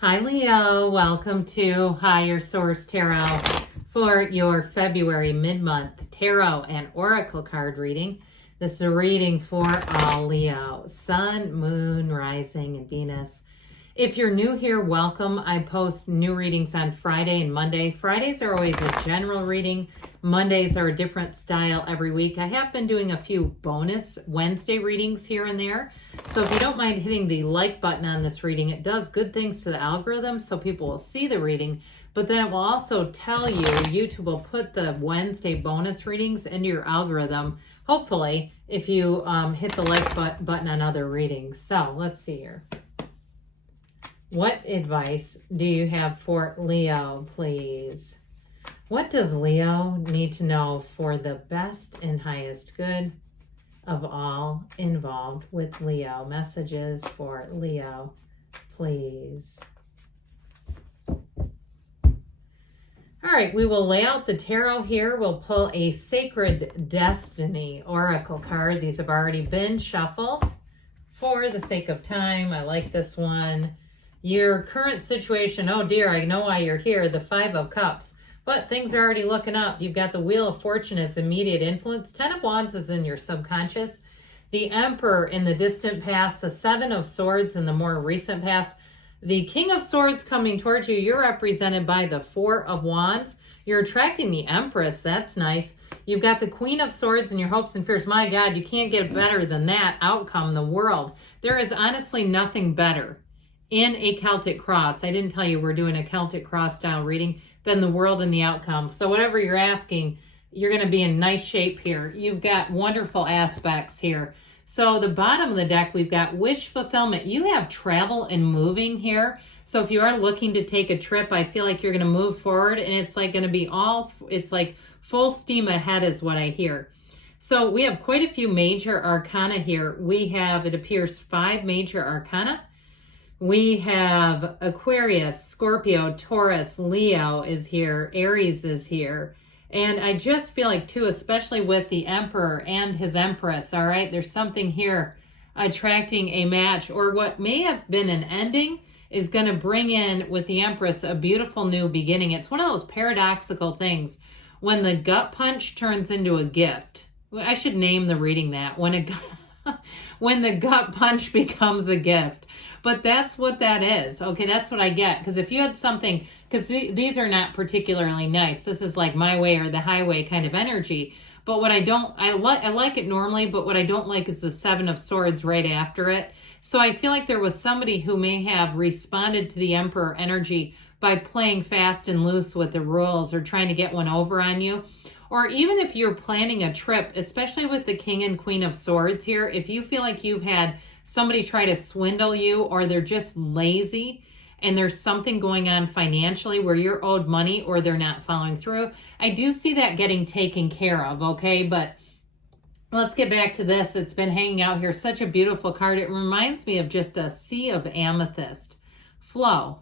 Hi Leo, welcome to Higher Source Tarot for your February mid-month tarot and oracle card reading. This is a reading for all Leo, Sun, Moon, Rising, and Venus. If you're new here, welcome. I post new readings on Friday and Monday. Fridays are always a general reading. Mondays are a different style every week. I have been doing a few bonus Wednesday readings here and there. So if you don't mind hitting the like button on this reading, it does good things to the algorithm so people will see the reading. But then it will also tell you, YouTube will put the Wednesday bonus readings into your algorithm, hopefully, if you hit the like button on other readings. So let's see here. What advice do you have for Leo, please? What does Leo need to know for the best and highest good of all involved with Leo? Messages for Leo, please. All right, we will lay out the tarot here. We'll pull a Sacred Destiny Oracle card. These have already been shuffled for the sake of time. I like this one. Your current situation, oh dear, I know why you're here, the Five of Cups. But things are already looking up. You've got the Wheel of Fortune as immediate influence. Ten of Wands is in your subconscious. The Emperor in the distant past. The Seven of Swords in the more recent past. The King of Swords coming towards you. You're represented by the Four of Wands. You're attracting the Empress. That's nice. You've got the Queen of Swords and your hopes and fears. My God, you can't get better than that outcome in the world. There is honestly nothing better in a Celtic Cross. I didn't tell you we're doing a Celtic Cross style reading than the world and the outcome. So whatever you're asking, you're going to be in nice shape here. You've got wonderful aspects here. So the bottom of the deck, we've got wish fulfillment. You have travel and moving here. So if you are looking to take a trip, I feel like you're going to move forward and it's like going to be it's like full steam ahead is what I hear. So we have quite a few major arcana here. We have, it appears, 5 major arcana. We have Aquarius, Scorpio, Taurus, Leo is here, Aries is here. And I just feel like too, especially with the Emperor and his Empress, all right, there's something here attracting a match, or what may have been an ending is going to bring in with the Empress a beautiful new beginning. It's one of those paradoxical things when the gut punch turns into a gift. I should name the reading that, when the gut punch becomes a gift. But that's what that is. Okay, that's what I get. Because if you had something, because these are not particularly nice. This is like my way or the highway kind of energy. But what I like it normally, but what I don't like is the Seven of Swords right after it. So I feel like there was somebody who may have responded to the Emperor energy by playing fast and loose with the rules or trying to get one over on you. Or even if you're planning a trip, especially with the King and Queen of Swords here, if you feel like you've had somebody try to swindle you or they're just lazy and there's something going on financially where you're owed money or they're not following through, I do see that getting taken care of, okay? But let's get back to this. It's been hanging out here. Such a beautiful card. It reminds me of just a sea of amethyst. Flow.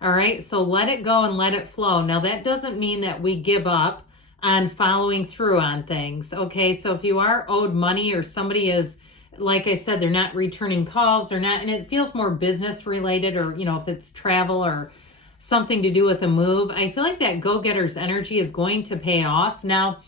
All right, so let it go and let it flow. Now, that doesn't mean that we give up on following through on things. Okay, so if you are owed money or somebody is, like I said, they're not returning calls or not, and it feels more business related, or, you know, if it's travel or something to do with a move, I feel like that go-getter's energy is going to pay off. Now,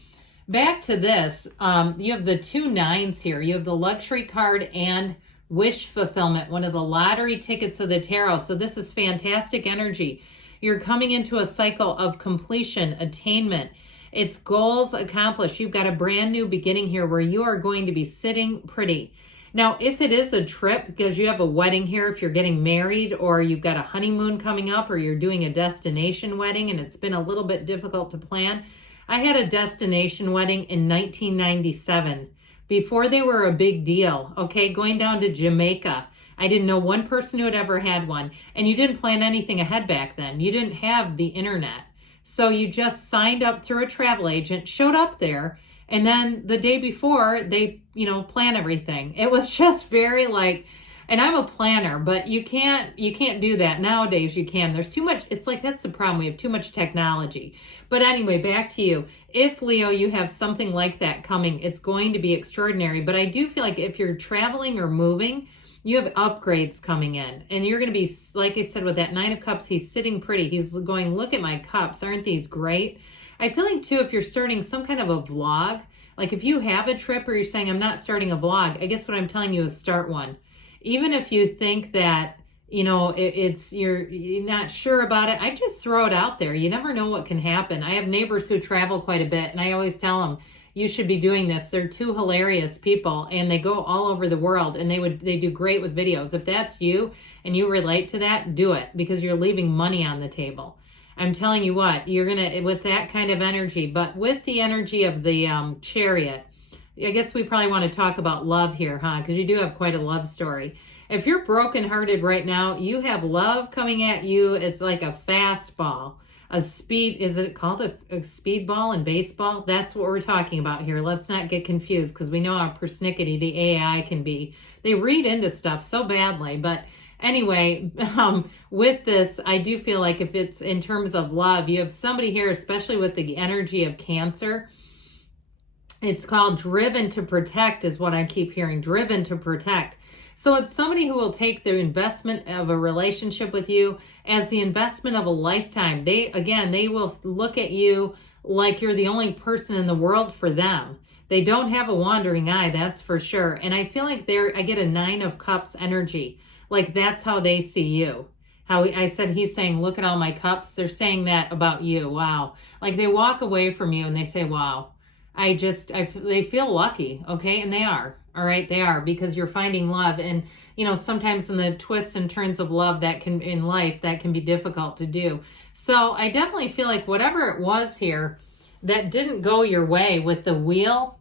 back to this, you have the 2 9s here. You have the luxury card and wish fulfillment, one of the lottery tickets of the tarot. So this is fantastic energy. You're coming into a cycle of completion, attainment. It's goals accomplished. You've got a brand new beginning here where you are going to be sitting pretty. Now, if it is a trip, because you have a wedding here, if you're getting married or you've got a honeymoon coming up or you're doing a destination wedding and it's been a little bit difficult to plan. I had a destination wedding in 1997 before they were a big deal, okay, going down to Jamaica. I didn't know one person who had ever had one, and you didn't plan anything ahead back then. You didn't have the internet. So you just signed up through a travel agent, showed up there, and then the day before they, plan everything. It was just very like, and I'm a planner, but you can't do that. Nowadays you can. There's too much. It's like, that's the problem. We have too much technology. But anyway, back to you. If, Leo, you have something like that coming, it's going to be extraordinary. But I do feel like if you're traveling or moving, You have upgrades coming in, and you're going to be, like I said, with that Nine of Cups, he's sitting pretty. He's going, look at my cups. Aren't these great? I feel like, too, if you're starting some kind of a vlog, like if you have a trip or you're saying, I'm not starting a vlog, I guess what I'm telling you is start one. Even if you think that, you know, you're not sure about it, I just throw it out there. You never know what can happen. I have neighbors who travel quite a bit, and I always tell them, you should be doing this. They're two hilarious people, and they go all over the world, and they do great with videos. If that's you and you relate to that, do it, because you're leaving money on the table. I'm telling you what, you're gonna, with that kind of energy, but with the energy of the Chariot, I guess we probably want to talk about love here, huh? Because you do have quite a love story. If you're brokenhearted right now, you have love coming at you. It's like a fastball. Is it called a speedball in baseball? That's what we're talking about here. Let's not get confused, because we know how persnickety the AI can be. They read into stuff so badly. But anyway, with this, I do feel like if it's in terms of love, you have somebody here, especially with the energy of Cancer. It's called driven to protect is what I keep hearing, driven to protect. So it's somebody who will take the investment of a relationship with you as the investment of a lifetime. They will look at you like you're the only person in the world for them. They don't have a wandering eye, that's for sure. And I feel like I get a Nine of Cups energy. Like that's how they see you. I said, he's saying, look at all my cups. They're saying that about you. Wow. Like they walk away from you and they say, wow. They feel lucky, okay? And they are, all right? They are, because you're finding love. And, you know, sometimes in the twists and turns of love in life, that can be difficult to do. So I definitely feel like whatever it was here that didn't go your way with the Wheel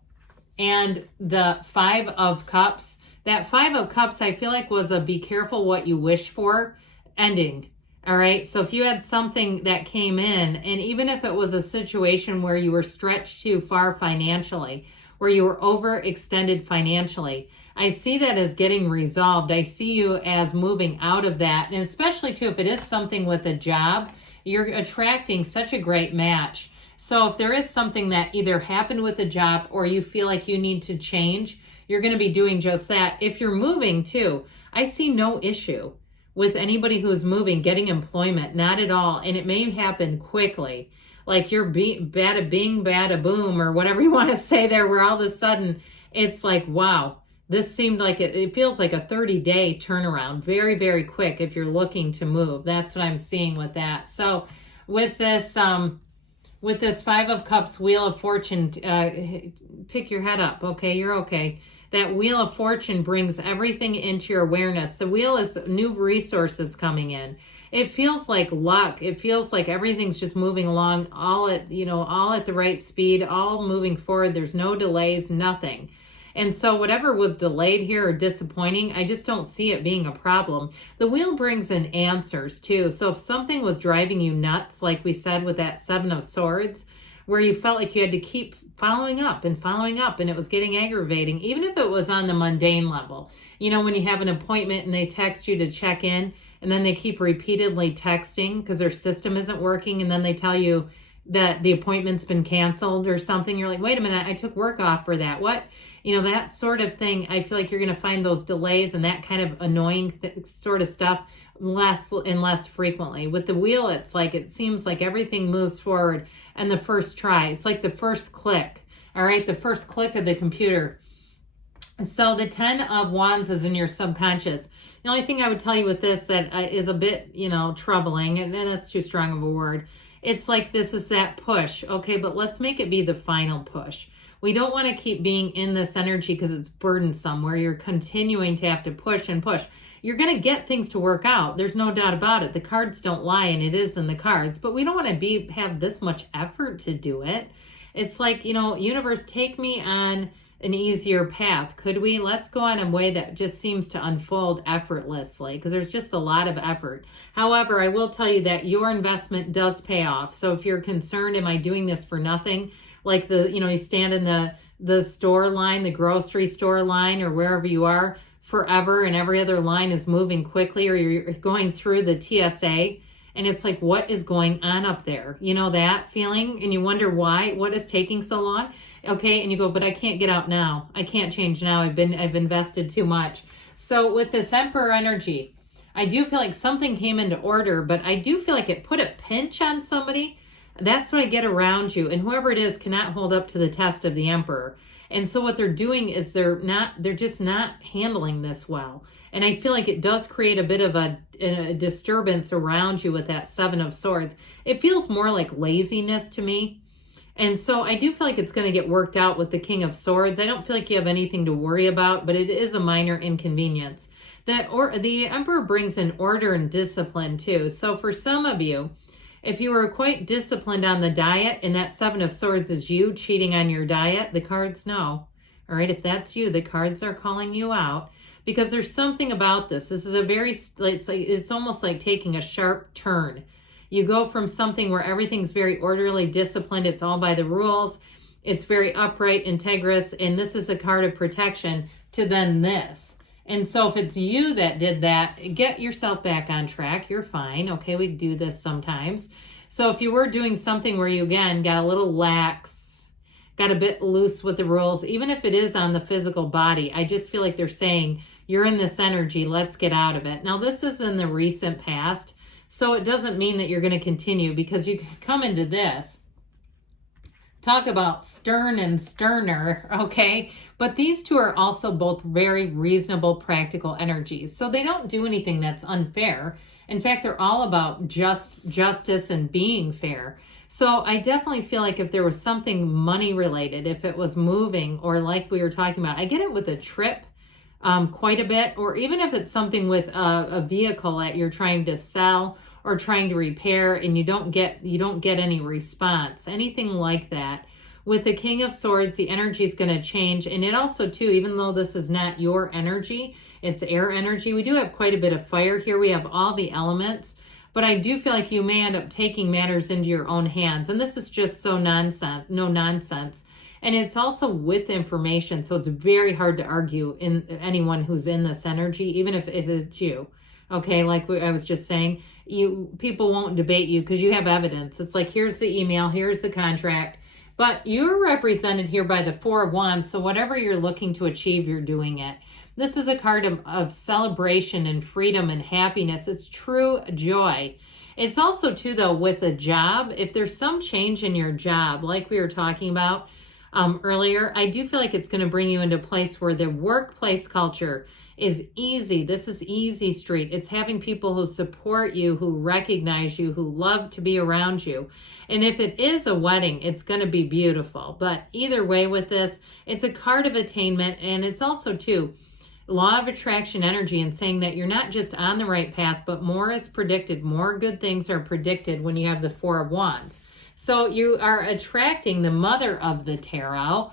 and the Five of Cups, that Five of Cups I feel like was a be careful what you wish for ending. All right. So if you had something that came in, and even if it was a situation where you were stretched too far financially, where you were overextended financially, I see that as getting resolved. I see you as moving out of that. And especially too, if it is something with a job, you're attracting such a great match. So if there is something that either happened with a job or you feel like you need to change, you're going to be doing just that. If you're moving too, I see no issue with anybody who's moving, getting employment, not at all. And it may happen quickly. Like you're bada bing, bada boom, or whatever you want to say there, where all of a sudden it's like, wow, this seemed like it feels like a 30-day turnaround. Very, very quick if you're looking to move. That's what I'm seeing with that. So with this Five of Cups, Wheel of Fortune, pick your head up, okay? You're okay. That Wheel of Fortune brings everything into your awareness. The wheel is new resources coming in. It feels like luck. It feels like everything's just moving along all at the right speed, all moving forward. There's no delays, nothing. And so whatever was delayed here or disappointing, I just don't see it being a problem. The wheel brings in answers too. So if something was driving you nuts, like we said with that Seven of Swords, where you felt like you had to keep following up and it was getting aggravating, even if it was on the mundane level. You know, when you have an appointment and they text you to check in, and then they keep repeatedly texting because their system isn't working, and then they tell you that the appointment's been canceled or something. You're like, wait a minute, I took work off for that. What? You know, that sort of thing. I feel like you're going to find those delays and that kind of annoying sort of stuff less and less frequently. With the wheel, it's like, it seems like everything moves forward and the first try. It's like the first click, all right? The first click of the computer. So the 10 of Wands is in your subconscious. The only thing I would tell you with this that is a bit, troubling, and that's too strong of a word. It's like this is that push, okay? But let's make it be the final push. We don't want to keep being in this energy because it's burdensome, where you're continuing to have to push and push. You're going to get things to work out. There's no doubt about it. The cards don't lie, and it is in the cards. But we don't want to have this much effort to do it. It's like, universe, take me on an easier path. Could we? Let's go on a way that just seems to unfold effortlessly, because there's just a lot of effort. However, I will tell you that your investment does pay off. So if you're concerned, am I doing this for nothing? Like you stand in the store line, the grocery store line, or wherever you are forever, and every other line is moving quickly, or you're going through the TSA, and it's like, what is going on up there? You know that feeling? And you wonder why, what is taking so long? Okay, and you go, but I can't get out now. I can't change now. I've invested too much. So with this Emperor energy, I do feel like something came into order, but I do feel like it put a pinch on somebody. That's what I get around you. And whoever it is cannot hold up to the test of the Emperor. And so what they're doing is they're just not handling this well. And I feel like it does create a bit of a disturbance around you with that Seven of Swords. It feels more like laziness to me. And so I do feel like it's going to get worked out with the King of Swords. I don't feel like you have anything to worry about, but it is a minor inconvenience. The Emperor brings in order and discipline too. So for some of you, if you were quite disciplined on the diet and that Seven of Swords is you cheating on your diet, the cards know. All right, if that's you, the cards are calling you out because there's something about this. This is it's almost like taking a sharp turn. You go from something where everything's very orderly, disciplined, it's all by the rules, it's very upright, integrous, and this is a card of protection, to then this. And so if it's you that did that, get yourself back on track. You're fine. Okay, we do this sometimes. So if you were doing something where you, again, got a little lax, got a bit loose with the rules, even if it is on the physical body, I just feel like they're saying, you're in this energy, let's get out of it. Now, this is in the recent past, so it doesn't mean that you're going to continue because you come into this. Talk about stern and sterner, okay? But these two are also both very reasonable, practical energies. So they don't do anything that's unfair. In fact, they're all about justice and being fair. So I definitely feel like if there was something money related, if it was moving or like we were talking about, I get it with a trip quite a bit, or even if it's something with a vehicle that you're trying to sell or trying to repair and you don't get any response, anything like that. With the King of Swords, the energy is going to change. And it also, too, even though this is not your energy, it's air energy, we do have quite a bit of fire here. We have all the elements. But I do feel like you may end up taking matters into your own hands. And this is just so no nonsense. And it's also with information. So it's very hard to argue in anyone who's in this energy, even if it's you. Okay, like I was just saying, people won't debate you because you have evidence. It's like, here's the email, here's the contract. But you're represented here by the Four of Wands, so whatever you're looking to achieve, you're doing it. This is a card of celebration and freedom and happiness. It's true joy. It's also, too, though, with a job, if there's some change in your job, like we were talking about earlier, I do feel like it's going to bring you into a place where the workplace culture is easy. This is easy street. It's having people who support you, who recognize you, who love to be around you. And if it is a wedding, it's going to be beautiful. But either way with this, it's a card of attainment. And it's also, too, law of attraction energy and saying that you're not just on the right path, but more is predicted. More good things are predicted when you have the Four of Wands. So you are attracting the mother of the tarot.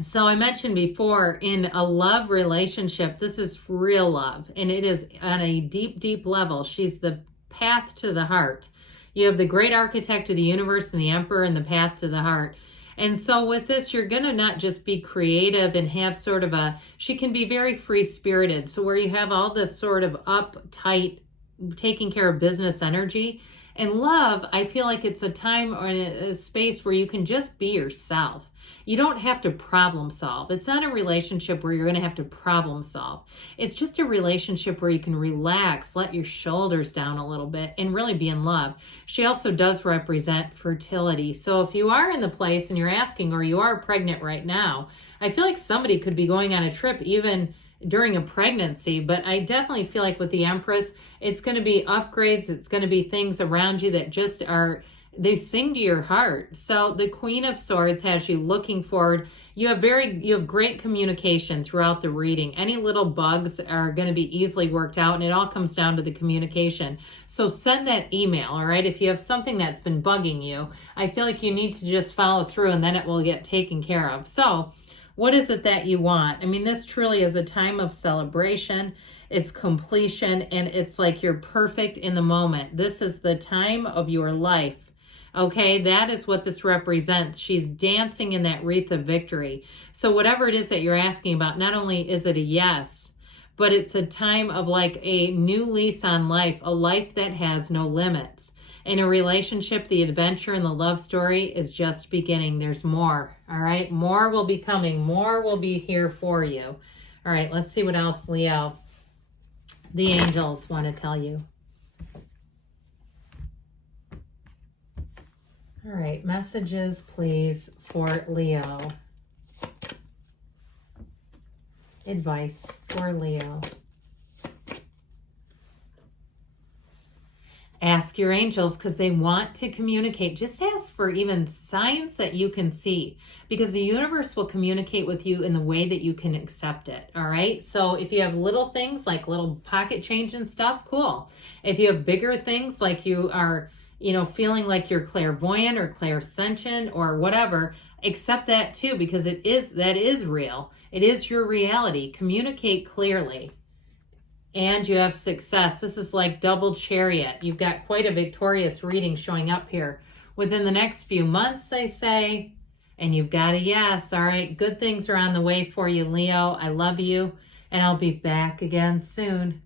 So I mentioned before, in a love relationship, this is real love. And it is on a deep, deep level. She's the path to the heart. You have the great architect of the universe and the Emperor and the path to the heart. And so with this, you're going to not just be creative and have sort of she can be very free-spirited. So where you have all this sort of uptight, taking care of business energy. And love, I feel like it's a time or a space where you can just be yourself. You don't have to problem solve. It's not a relationship where you're going to have to problem solve. It's just a relationship where you can relax, let your shoulders down a little bit, and really be in love. She also does represent fertility. So if you are in the place and you're asking, or you are pregnant right now, I feel like somebody could be going on a trip even during a pregnancy, but I definitely feel like with the Empress, it's going to be upgrades. It's going to be things around you that just they sing to your heart. So the Queen of Swords has you looking forward. You have great communication throughout the reading. Any little bugs are going to be easily worked out, and it all comes down to the communication. So send that email, all right? If you have something that's been bugging you, I feel like you need to just follow through, and then it will get taken care of. So what is it that you want? I mean, this truly is a time of celebration. It's completion, and it's like you're perfect in the moment. This is the time of your life. Okay, that is what this represents. She's dancing in that wreath of victory. So whatever it is that you're asking about, not only is it a yes, but it's a time of like a new lease on life, a life that has no limits. In a relationship, the adventure and the love story is just beginning. There's more, all right? More will be coming. More will be here for you, All right, let's see what else, Leo, the angels want to tell you. All right, messages, please, for Leo. Advice for Leo. Ask your angels because they want to communicate. Just ask for even signs that you can see, because the universe will communicate with you in the way that you can accept it. All right. So if you have little things like little pocket change and stuff, cool. If you have bigger things like you are, feeling like you're clairvoyant or clairsentient or whatever, accept that too, because that is real. It is your reality. Communicate clearly. And you have success. This is like double chariot. You've got quite a victorious reading showing up here within the next few months, they say. And you've got a yes. All right. Good things are on the way for you, Leo. I love you. And I'll be back again soon.